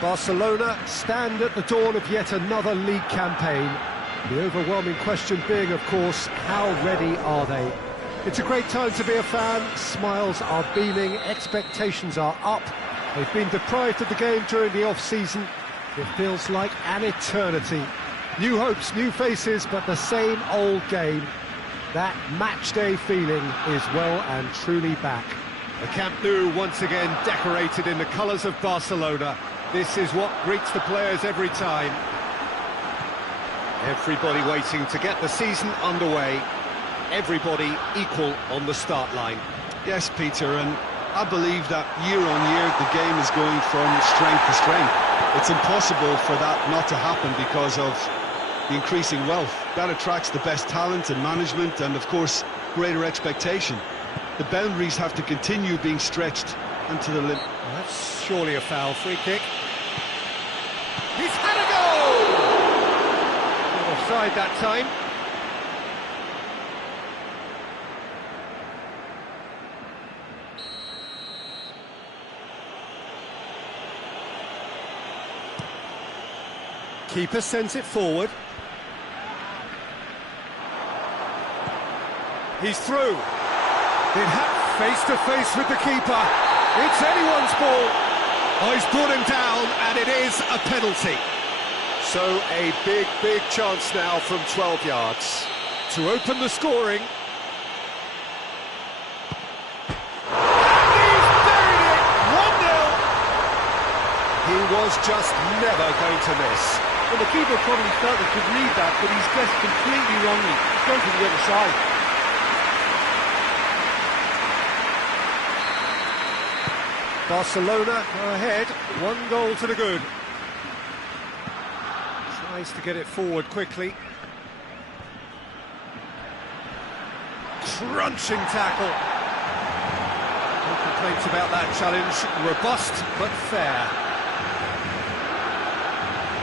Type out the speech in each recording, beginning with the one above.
Barcelona stand at the dawn of yet another league campaign. The overwhelming question being, of course, how ready are they? It's a great time to be a fan. Smiles are beaming, expectations are up. They've been deprived of the game during the off-season. It feels like an eternity. New hopes, new faces, but the same old game. That match-day feeling is well and truly back. The Camp Nou once again decorated in the colours of Barcelona. This is what greets the players every time. Everybody waiting to get the season underway. Everybody equal on the start line. Yes, Peter, and I believe that year on year the game is going from strength to strength. It's impossible for that not to happen because of the increasing wealth. That attracts the best talent and management and, of course, greater expectation. The boundaries have to continue being stretched and to the limit. Well, that's surely a foul. Free kick. He's had a goal! Not offside that time. Keeper sends it forward. He's through. Face to face with the keeper. It's anyone's ball. Oh, he's brought him down, and it is a penalty. So a big chance now from 12 yards to open the scoring. And he's buried it. 1-0. He was just never going to miss. Well, the keeper probably felt he could read that, but he's guessed completely wrongly. He's gone to the other side. Barcelona are ahead, 1 goal to the good. Tries to get it forward quickly. Crunching tackle. No complaints about that challenge. Robust but fair.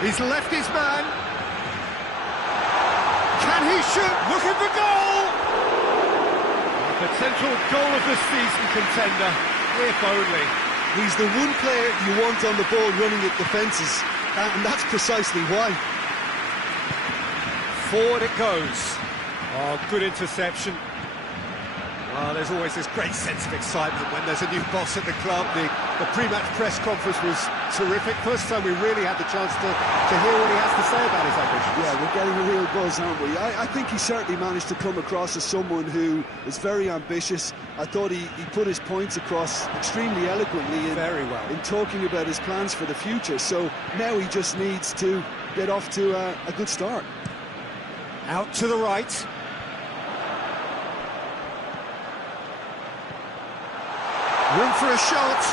He's left his man. Can he shoot? Looking for goal! A potential goal of the season contender, if only. He's the one player you want on the ball running at defences, and that's precisely why. Forward it goes. Oh, good interception. Well, there's always this great sense of excitement when there's a new boss at the club. The pre-match press conference was terrific. First time we really had the chance to hear what he has to say about his ambitions. Yeah, we're getting a real buzz, aren't we? I think he certainly managed to come across as someone who is very ambitious. I thought he put his points across extremely eloquently in talking about his plans for the future. So now he just needs to get off to a good start. Out to the right. Room for a shot.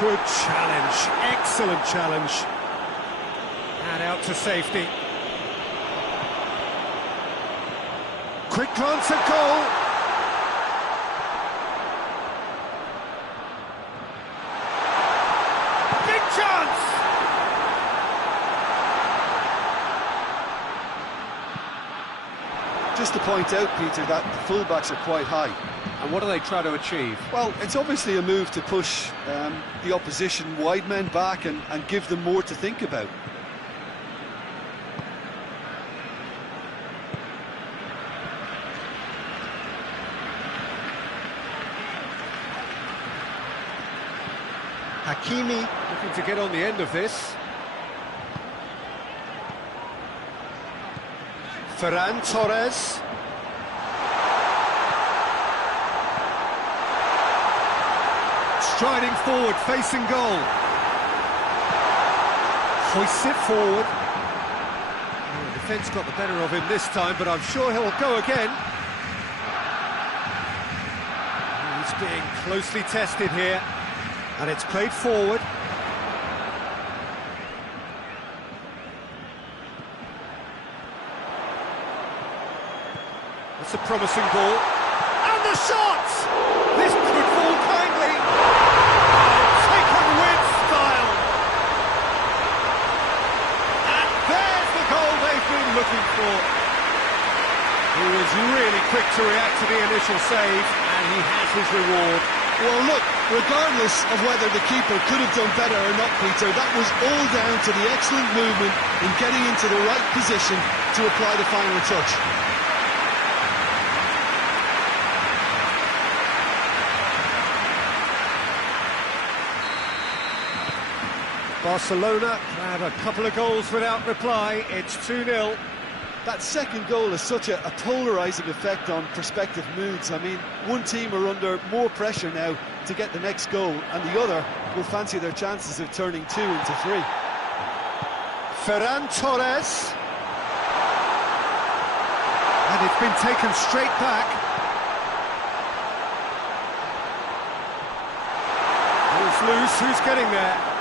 Good challenge, excellent challenge. And out to safety. Quick glance at goal. Big chance! Just to point out, Peter, that the fullbacks are quite high. And what do they try to achieve? Well, it's obviously a move to push the opposition wide men back and give them more to think about. Hakimi looking to get on the end of this. Ferran Torres. Striding forward, facing goal. Hoists it forward. Oh, the defence got the better of him this time, but I'm sure he'll go again. He's being closely tested here, and it's played forward. That's a promising ball. And the shot! This could fall kindly. Taken with style. And there's the goal they've been looking for. He was really quick to react to the initial save, and he has his reward. Well, look, regardless of whether the keeper could have done better or not, Peter, that was all down to the excellent movement in getting into the right position to apply the final touch. Barcelona have a couple of goals without reply. It's 2-0. That second goal has such a polarising effect on prospective moods. I mean, one team are under more pressure now to get the next goal, and the other will fancy their chances of turning 2 into 3. Ferran Torres. And it's been taken straight back. Ball's loose, who's getting there?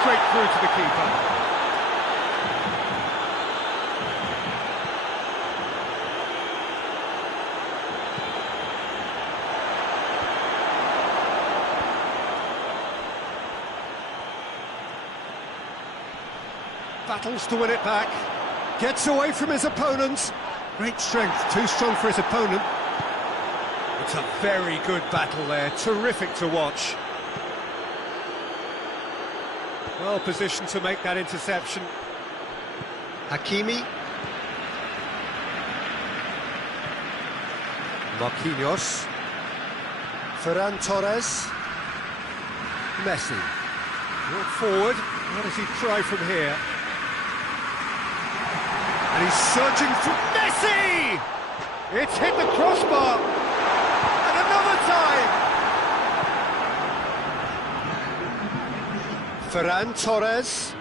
Straight through to the keeper. Battles to win it back. Gets away from his opponents. Great strength, too strong for his opponent. It's a very good battle there, terrific to watch. Well positioned to make that interception. Hakimi. Marquinhos. Ferran Torres. Messi. Walk forward. What does he try from here? And he's searching for Messi! It's hit the crossbar. And another time! Ferran Torres.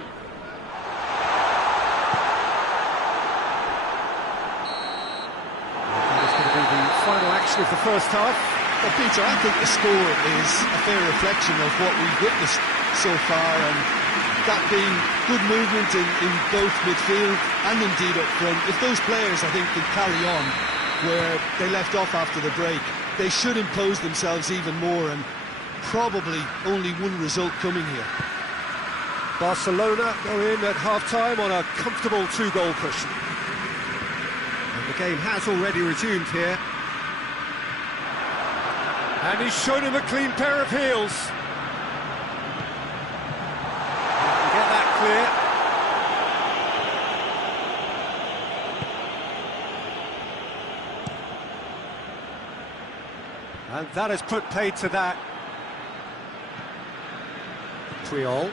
That is going to be the final action of the first half. Well, Peter, I think the score is a fair reflection of what we've witnessed so far, and that being good movement in both midfield and indeed up front. If those players, I think, can carry on where they left off after the break, they should impose themselves even more, and probably only one result coming here. Barcelona go in at half-time on a comfortable 2-goal cushion. And the game has already resumed here. And he's shown him a clean pair of heels. Get that clear. And that has put paid to that. Triol.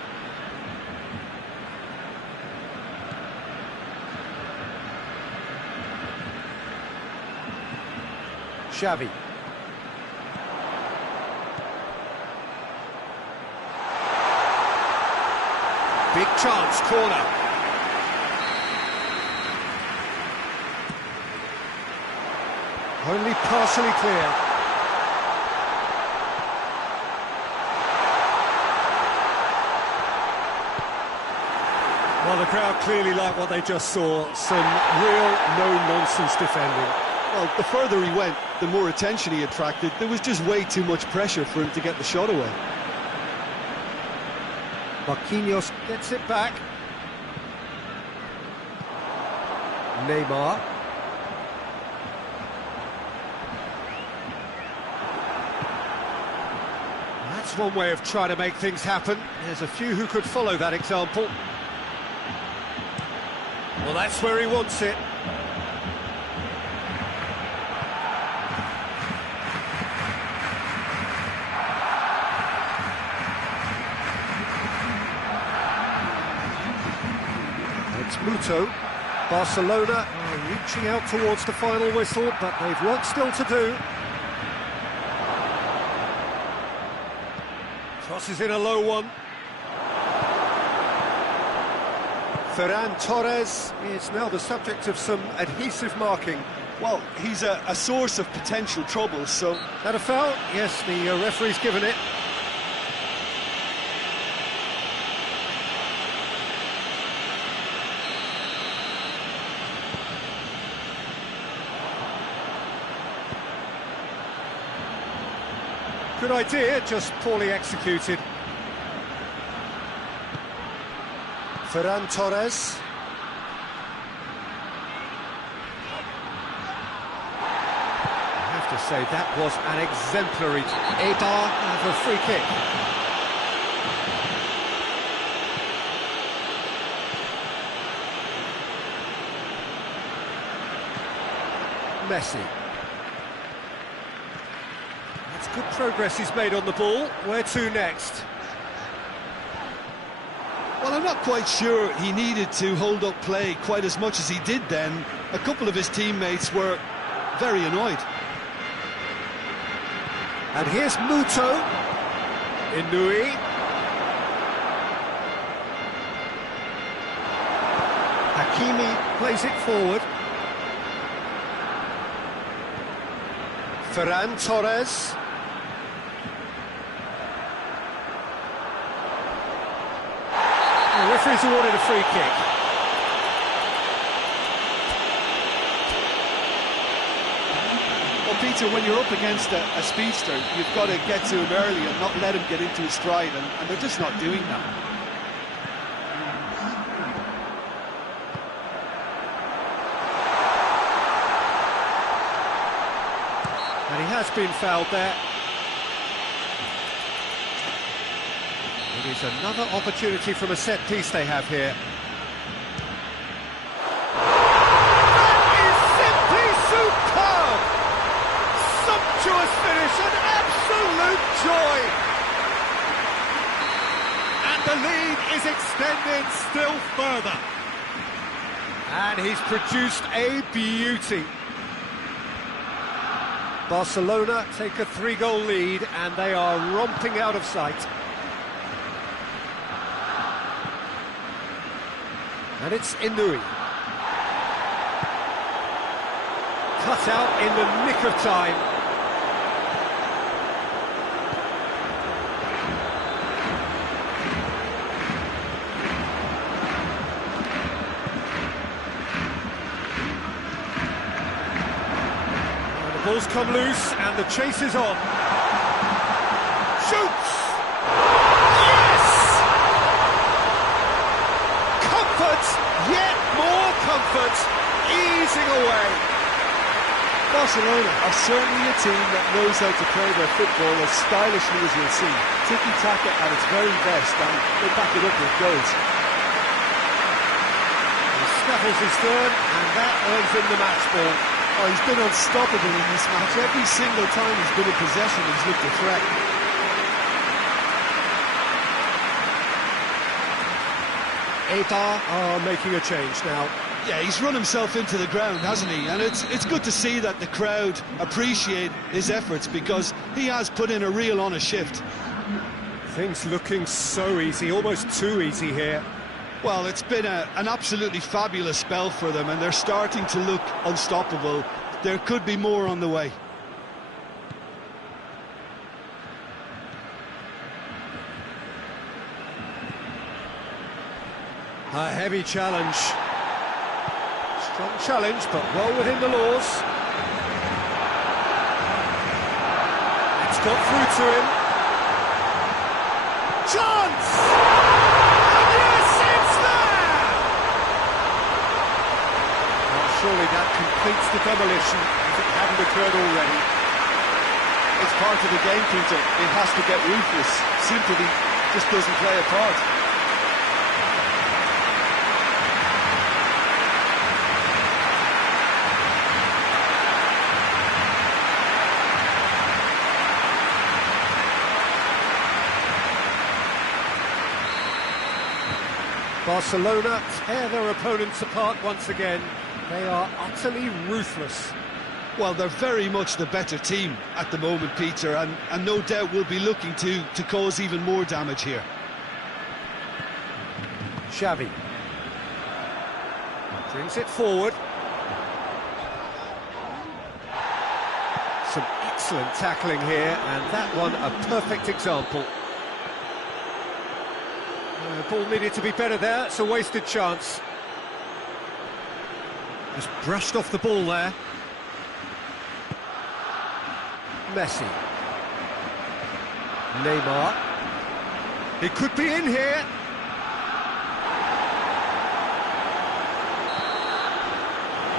Xavi. Big chance, corner. Only partially clear. Well, the crowd clearly like what they just saw. Some real no-nonsense defending. Well, the further he went, the more attention he attracted. There was just way too much pressure for him to get the shot away. Marquinhos gets it back. Neymar. That's one way of trying to make things happen. There's a few who could follow that example. Well, that's where he wants it. It's Muto. Barcelona are reaching out towards the final whistle, but they've work still to do. Crosses in a low one. Ferran Torres is now the subject of some adhesive marking. Well, he's a source of potential trouble, so... Is that a foul? Yes, the referee's given it. Good idea, just poorly executed. Ferran Torres. I have to say, that was an exemplary... Eibar have a free kick. Messi. That's good progress he's made on the ball. Where to next? Well, I'm not quite sure he needed to hold up play quite as much as he did then. A couple of his teammates were very annoyed. And here's Muto. Inui. Hakimi plays it forward. Ferran Torres. The referee's awarded a free kick. Well, Peter, when you're up against a speedster, you've got to get to him early and not let him get into his stride, and they're just not doing that. And he has been fouled there. It is another opportunity from a set piece they have here. That is simply superb! Sumptuous finish, an absolute joy! And the lead is extended still further. And he's produced a beauty. Barcelona take a 3-goal lead and they are romping out of sight. And it's Inui. Cut out in the nick of time. And the ball's come loose and the chase is on. Shoots! Yet more comfort, easing away. Barcelona are certainly a team that knows how to play their football as stylishly as you'll see. Tiki-taka at its very best, and they back it up with goals. He scuffles his third, and that earns him the match ball. Oh, he's been unstoppable in this match. Every single time he's been in possession, he's looked a threat. Eibar are making a change now. Yeah, he's run himself into the ground, hasn't he? And it's good to see that the crowd appreciate his efforts because he has put in a real honest shift. Things looking so easy, almost too easy here. Well, it's been an absolutely fabulous spell for them and they're starting to look unstoppable. There could be more on the way. A heavy challenge. Strong challenge, but well within the laws. It's got through to him. Chance! And yes, it's there! Well, surely that completes the demolition, if it hadn't occurred already. It's part of the game, Peter. It has to get ruthless. Sympathy just doesn't play a part. Barcelona tear their opponents apart once again. They are utterly ruthless. Well, they're very much the better team at the moment, Peter, and no doubt will be looking to cause even more damage here. Xavi brings it forward. Some excellent tackling here, and that one a perfect example. The ball needed to be better there, it's a wasted chance. Just brushed off the ball there. Messi. Neymar. He could be in here.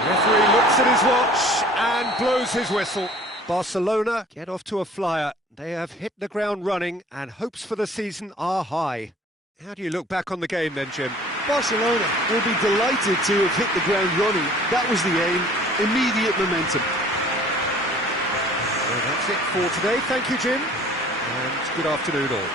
Referee looks at his watch and blows his whistle. Barcelona get off to a flyer. They have hit the ground running and hopes for the season are high. How do you look back on the game then, Jim? Barcelona will be delighted to have hit the ground running. That was the aim. Immediate momentum. Well, that's it for today. Thank you, Jim. And good afternoon all.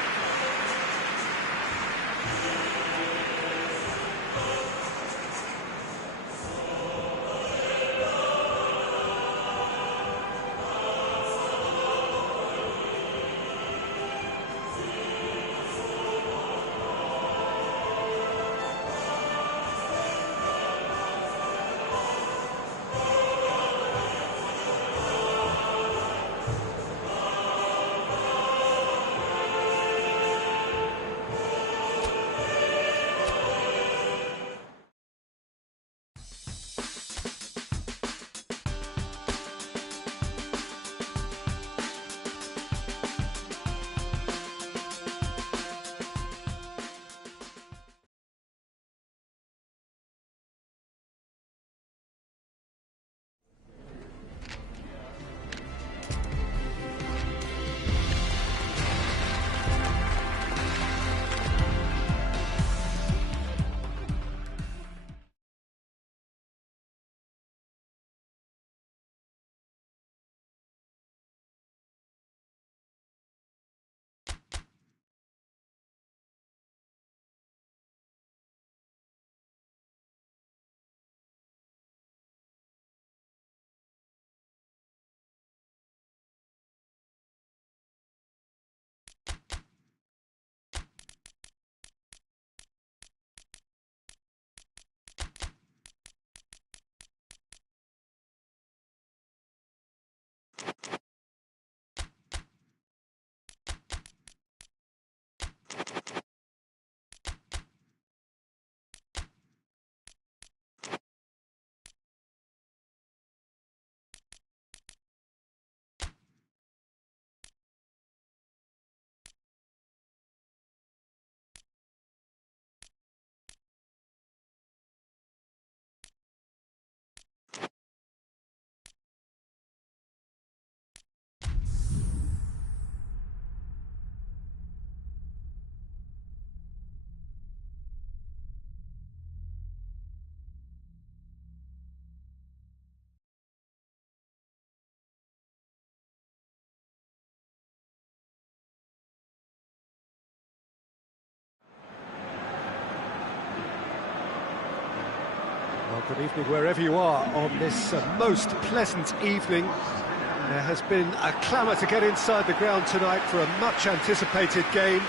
Well, good evening wherever you are on this most pleasant evening. There has been a clamour to get inside the ground tonight for a much-anticipated game.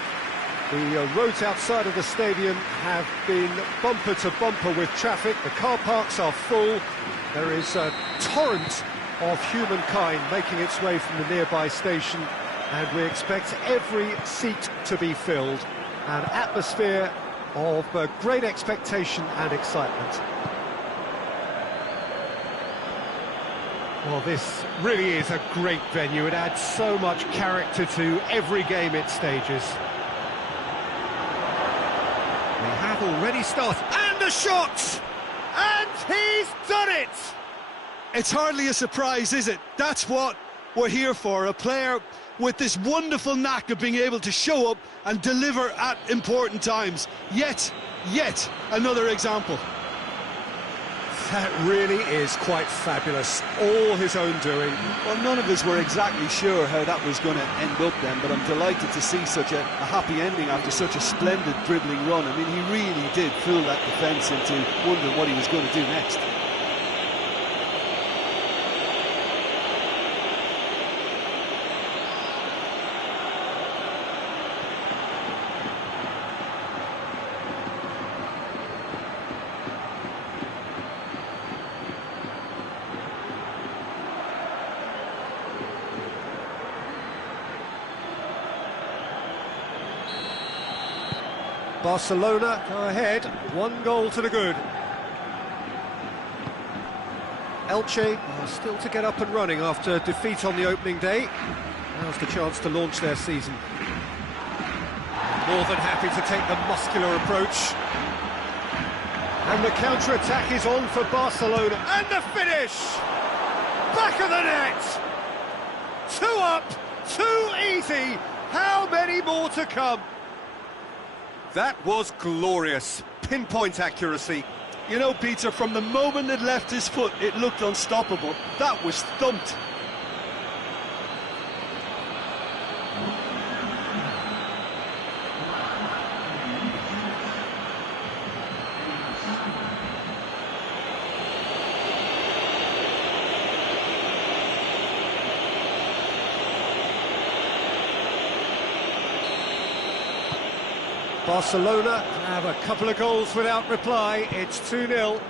The roads outside of the stadium have been bumper to bumper with traffic. The car parks are full. There is a torrent of humankind making its way from the nearby station, and we expect every seat to be filled. An atmosphere of great expectation and excitement. Well, this really is a great venue. It adds so much character to every game it stages. We have already started. And the shot! And he's done it! It's hardly a surprise, is it? That's what we're here for. A player with this wonderful knack of being able to show up and deliver at important times. Yet another example. That really is quite fabulous. All his own doing. Well, none of us were exactly sure how that was going to end up then, but I'm delighted to see such a happy ending after such a splendid dribbling run. I mean, he really did fool that defence into wondering what he was going to do next. Barcelona go ahead, 1 goal to the good. Elche are still to get up and running after defeat on the opening day. Now's the chance to launch their season. More than happy to take the muscular approach. And the counter-attack is on for Barcelona. And the finish! Back of the net! 2 up, 2 easy. How many more to come? That was glorious. Pinpoint accuracy. You know, Peter, from the moment it left his foot, it looked unstoppable. That was thumped. Barcelona have a couple of goals without reply. It's 2-0.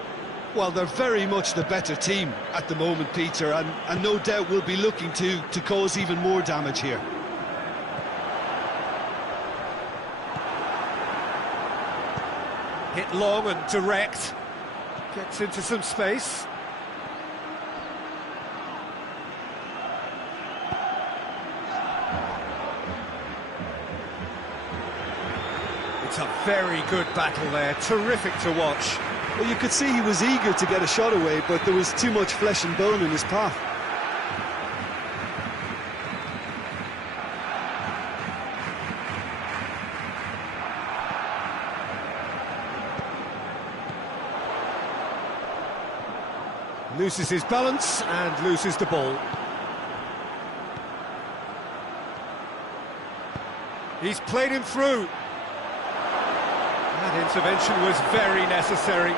Well, they're very much the better team at the moment, Peter, and no doubt will be looking to cause even more damage here. Hit long and direct. Gets into some space. It's a very good battle there, terrific to watch. Well, you could see he was eager to get a shot away, but there was too much flesh and bone in his path. Loses his balance and loses the ball. He's played him through. That intervention was very necessary.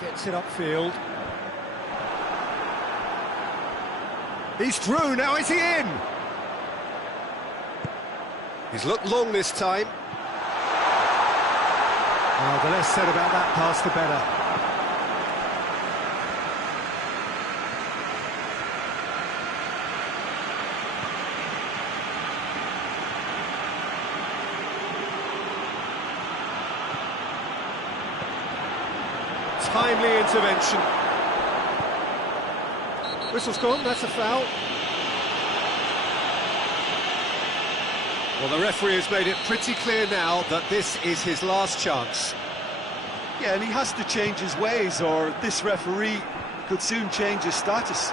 Gets it upfield. He's through, now is he in? He's looked long this time. Oh, the less said about that pass, the better. Timely intervention. Whistle's gone, that's a foul. Well, the referee has made it pretty clear now that this is his last chance. Yeah, and he has to change his ways, or this referee could soon change his status.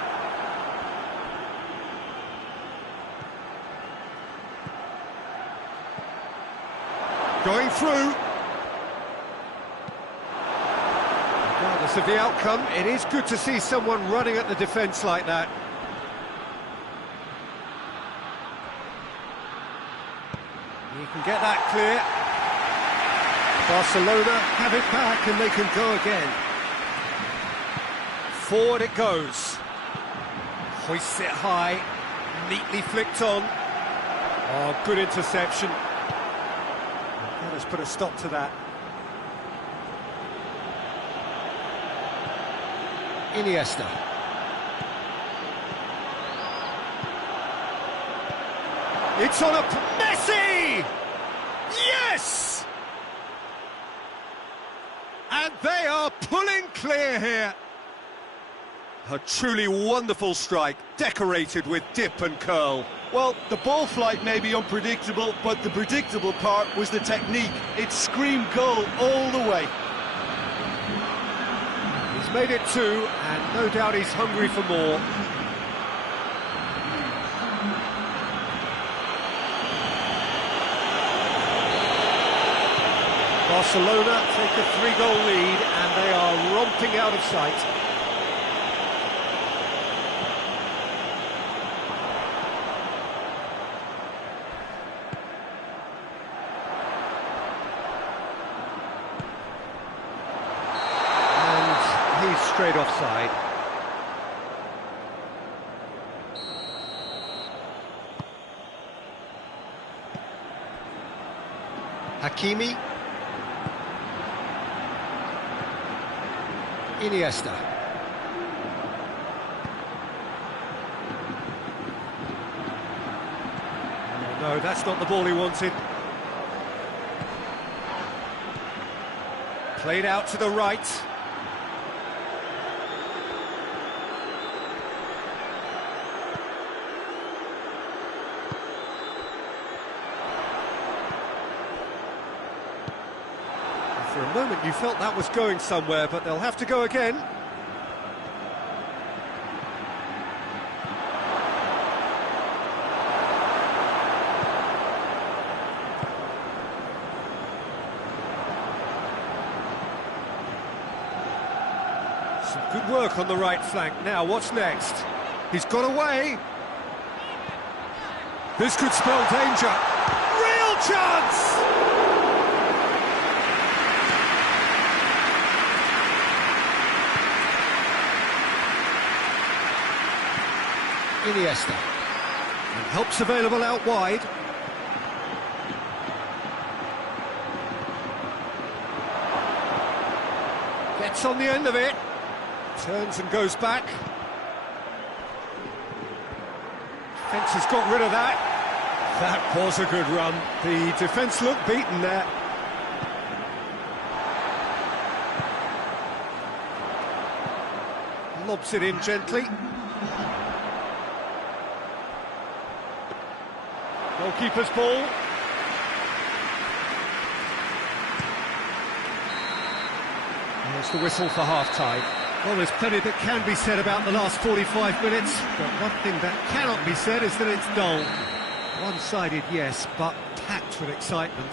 Going through. Regardless of the outcome, it is good to see someone running at the defence like that. He can get that clear. Barcelona have it back and they can go again. Forward it goes. Hoists it high, neatly flicked on. Oh, good interception. That has put a stop to that. Iniesta. It's on a... Messi! Yes! And they are pulling clear here. A truly wonderful strike, decorated with dip and curl. Well, the ball flight may be unpredictable, but the predictable part was the technique. It screamed goal all the way. He's made it 2, and no doubt he's hungry for more. Barcelona take a 3-goal lead, and they are romping out of sight. And he's straight offside. Hakimi. Iniesta. Oh, no, that's not the ball he wanted. Played out to the right. For a moment you felt that was going somewhere, but they'll have to go again. Some good work on the right flank. Now, what's next? He's got away. This could spell danger. Real chance! Iniesta. And help's available out wide. Gets on the end of it. Turns and goes back. Defence has got rid of that. That was a good run. The defence looked beaten there. Lobs it in gently. Goalkeeper's ball. There's the whistle for half-time. Well, there's plenty that can be said about the last 45 minutes, but one thing that cannot be said is that it's dull. One-sided, yes, but packed with excitement.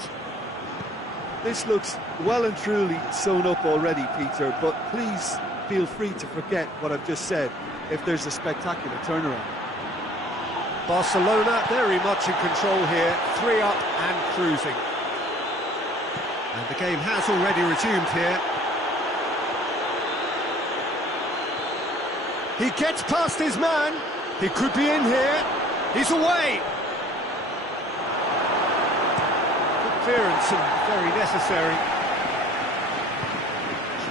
This looks well and truly sewn up already, Peter, but please feel free to forget what I've just said if there's a spectacular turnaround. Barcelona very much in control here, 3 up and cruising. And the game has already resumed here. He gets past his man. He could be in here. He's away. Good clearance and very necessary.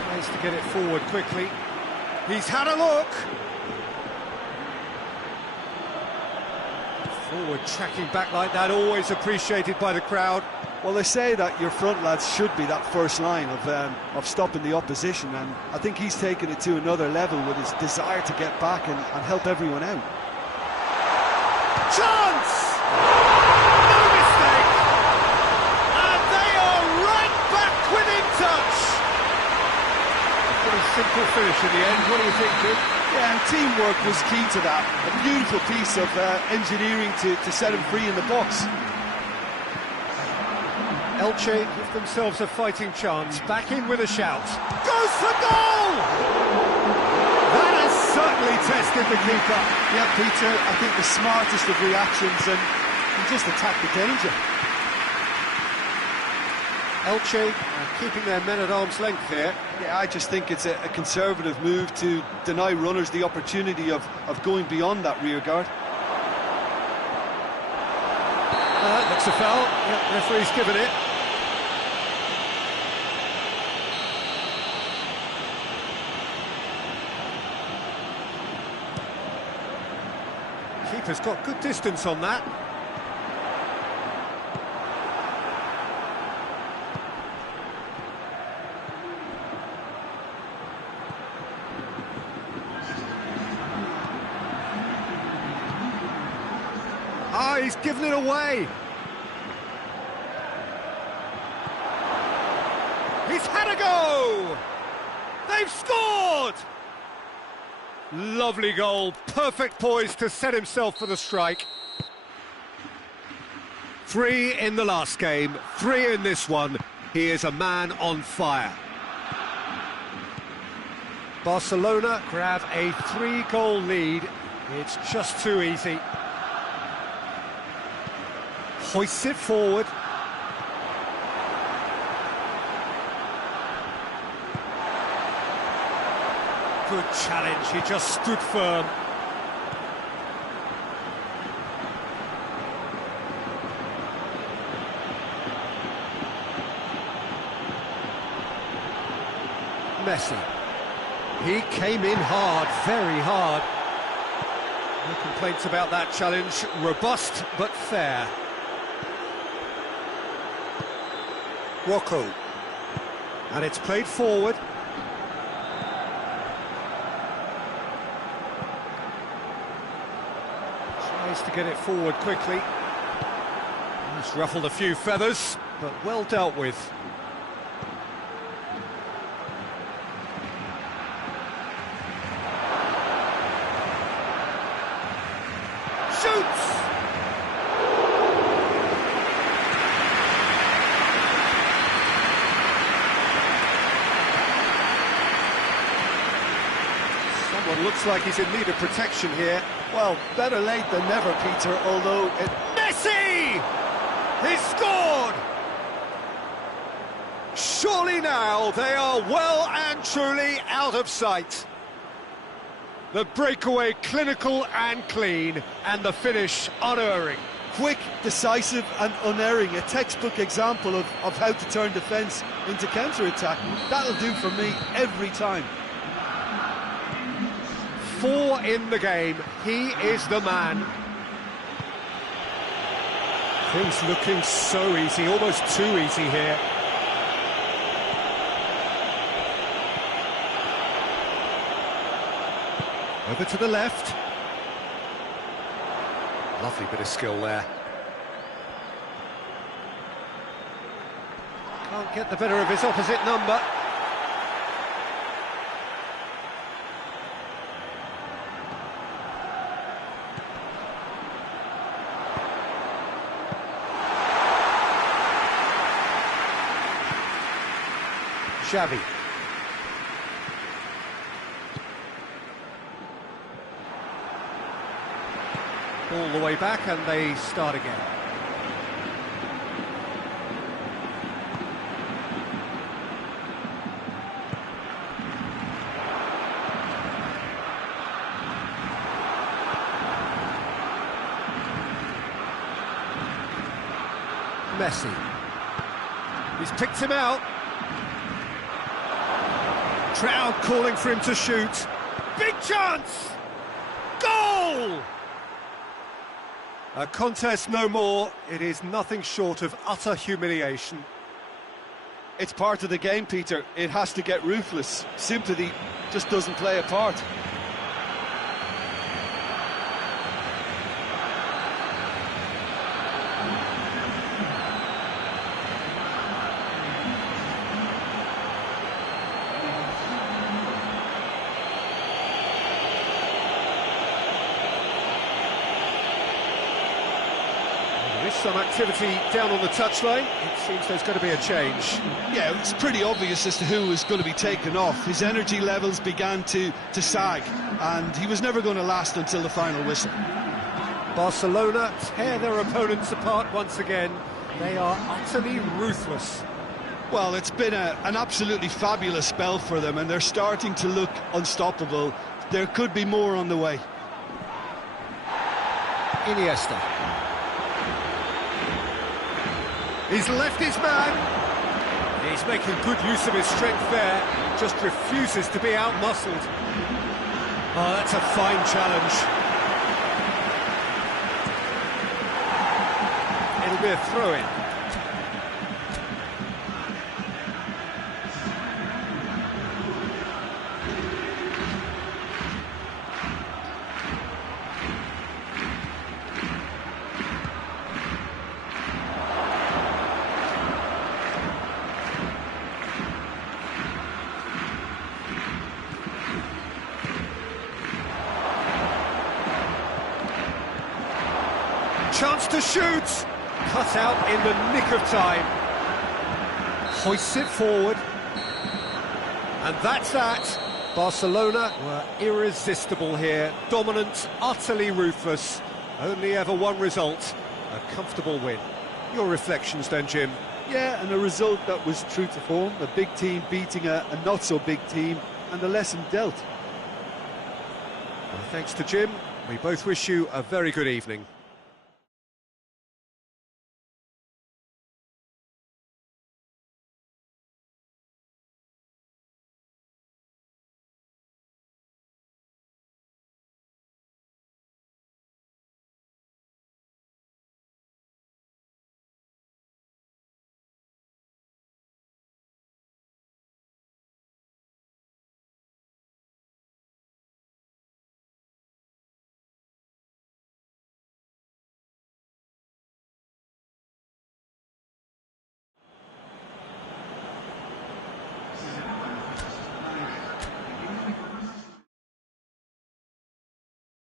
Tries to get it forward quickly. He's had a look. Forward tracking back like that, always appreciated by the crowd. Well, they say that your front lads should be that first line of stopping the opposition, and I think he's taken it to another level with his desire to get back and help everyone out. Chance! No mistake! And they are right back within touch! A pretty simple finish in the end. What do you think, Jim? Yeah, and teamwork was key to that. A beautiful piece of engineering to set him free in the box. Elche give themselves a fighting chance. Back in with a shout. Goes for goal! That has certainly tested the keeper. Yeah, Peter, I think the smartest of reactions and just attack the danger. Elche are keeping their men at arm's length here. Yeah, I just think it's a conservative move to deny runners the opportunity of going beyond that rear guard. Looks a foul. Yep, referee's given it. Keeper's got good distance on that. Ah, he's given it away. He's had a go! They've scored! Lovely goal, perfect poise to set himself for the strike. 3 in the last game, 3 in this one. He is a man on fire. Barcelona grab a 3-goal lead. It's just too easy. Hoists it forward. Good challenge, he just stood firm. Messi. He came in hard, very hard. No complaints about that challenge. Robust, but fair. Rocco. And it's played forward. Tries to get it forward quickly. He's ruffled a few feathers, but well dealt with. Looks like he's in need of protection here. Well, better late than never, Peter, although it... Messi! He's scored! Surely now they are well and truly out of sight. The breakaway clinical and clean, and the finish unerring. Quick, decisive and unerring, a textbook example of how to turn defence into counter-attack. That'll do for me every time. 4 in the game, he is the man. Things looking so easy, almost too easy here. Over to the left. Lovely bit of skill there. Can't get the better of his opposite number. Xavi. All the way back and they start again. Messi. He's picked him out. Crowd calling for him to shoot. Big chance! Goal! A contest no more. It is nothing short of utter humiliation. It's part of the game, Peter. It has to get ruthless. Sympathy just doesn't play a part. There is some activity down on the touchline. It seems there's going to be a change. Yeah, it's pretty obvious as to who was going to be taken off. His energy levels began to sag, and he was never going to last until the final whistle. Barcelona tear their opponents apart once again. They are utterly ruthless. Well, it's been an absolutely fabulous spell for them, and they're starting to look unstoppable. There could be more on the way. Iniesta. He's left his man. He's making good use of his strength there. Just refuses to be out-muscled. Oh, that's a fine challenge. It'll be a throw-in. Chance to shoot! Cut out in the nick of time. Hoists it forward. And that's that. Barcelona were irresistible here. Dominant, utterly ruthless. Only ever one result. A comfortable win. Your reflections then, Jim? Yeah, and a result that was true to form. A big team beating a not-so-big team, and the lesson dealt. Well, thanks to Jim. We both wish you a very good evening.